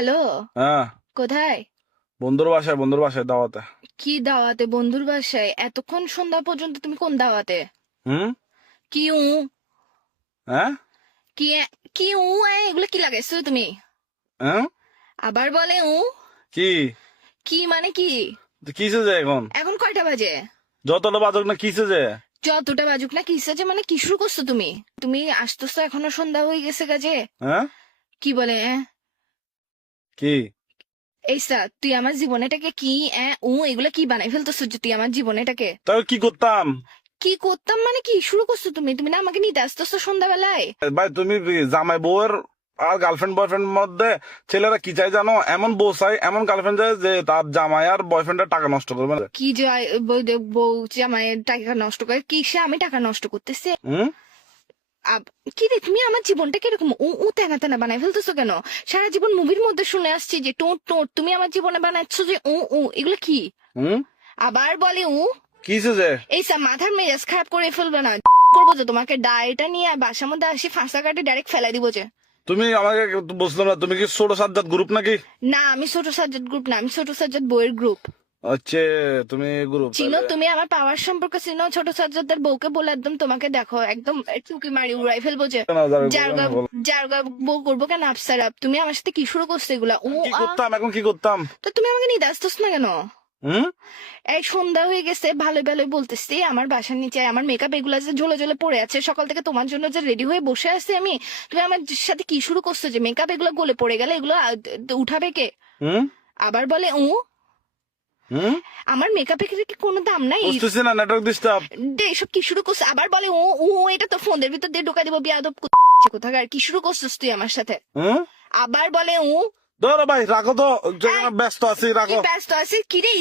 Hello, হ্যাঁ, কোথায়? বন্ধুর বাসায় দাওয়াতে। কি দাওয়াতে? বন্ধুর বাসায়? এতক্ষণ সন্ধ্যা পর্যন্ত তুমি কোন দাওয়াতে? হুম। কি উ হ্যাঁ। কি কি এগুলো কি লাগাইছো তুমি? হ্যাঁ। আবার বলে কি কি মানে কি? তো কিসে যে এখন এখন কয়টা বাজে? যতটা বাজক না কিসে যে? যতটা বাজুক না কিসে যে মানে কি শুরু করছো তুমি? তুমি আসতেছো এখনো সন্ধ্যা হয়ে গেছে কাজে। হ্যাঁ। কি বলে কি এইসা তুই আমার জীবনেটাকে কি এগুলা কি বানাই ফেলতেছো যে তুই আমার জীবনেটাকে? তাহলে কি করতাম? কি করতাম মানে কি শুরু করছো তুমি? তুমি না আমাকে নিতে আসতেছো সন্ধ্যাবেলায়? ভাই তুমি জামাই বউয়ের আর গার্লফ্রেন্ড বয়ফ্রেন্ড মধ্যে ছেলেরা কি চাই জানো? এমন বউ চাই, এমন গার্লফ্রেন্ড চাই যে তার জামাই আর বয়ফ্রেন্ডের টাকা নষ্ট করবে না। কি যে বউ যে আমার টাকা নষ্ট করে কিসে আমি টাকা নষ্ট করতেছি? হুম। কি রে তুমি আমার জীবনটা কিরকম তেনা তেনা বানাই ফেলতেছো কেন? সারা জীবন মুভির মধ্যে শুনে আসছি যে টোট টোট, তুমি আমার জীবনে বানাচ্ছ যে এগুলো কি? হুম। আবার বলে কিসে যে? এইসব মাথার মেজাজ খারাপ করে ফেলবে না। করবো যে তোমাকে ডায়েটা নিয়ে বাসার মধ্যে আসি ফাঁসা কাটে ডাইরেক্ট ফেলাই দিব যে। তুমি আমাকে বুঝলাম না, তুমি কি ছোট সাজ্জাদ গ্রুপ নাকি? না, আমি ছোট সাজ্জাদ গ্রুপ না, আমি ছোট সাজ্জাদ বইয়ের গ্রুপ। হচ্ছে তুমি গ্রুপ চিনো? তুমি আমার পাওয়ার সম্পর্কে চিনো? ছোট সাজ্জাদের বউকে বলে একদম তোমাকে দেখো একদম চুকি মারি উড়াই ফেলবো যে। জারগা বউ করবো কেন আফসার আপ? তুমি আমার সাথে কি শুরু করছো এগুলা? কি করতাম এখন, কি করতাম? তো তুমি আমাকে নিতে আসতেছ না কেন? হুম। এই সন্ধ্যা হয়ে গেছে, ভালোই ভালোই বলতেছি আমার বাসার নিচে আমার মেকআপ এগুলা যে ঝোলে ঝোলে পড়ে আছে, সকাল থেকে তোমার জন্য যে রেডি হয়ে বসে আছি আমি, তুমি আমার সাথে কি শুরু করছো যে মেকআপ এগুলো গলে পড়ে গেলে এগুলো উঠাবে কে? হুম। আবার বলে হুম। আমার মেকআপের কি কোনো দাম নাই? বুঝতেছি না, নেটওয়ার্ক ডিস্টার্ব। এসব কি শুরু করছো? আবার বলে এটা তো ফোনের ভিতর দিয়ে ঢোকা দিব বিয়াদব কোথাকার। কি শুরু করছিস তুই আমার সাথে? হুম। আবার বলে ধরো ভাই, রাখো তো, এই, ব্যস্ত আছি, কি রাখো। ব্যস্ত আছিস? কি রে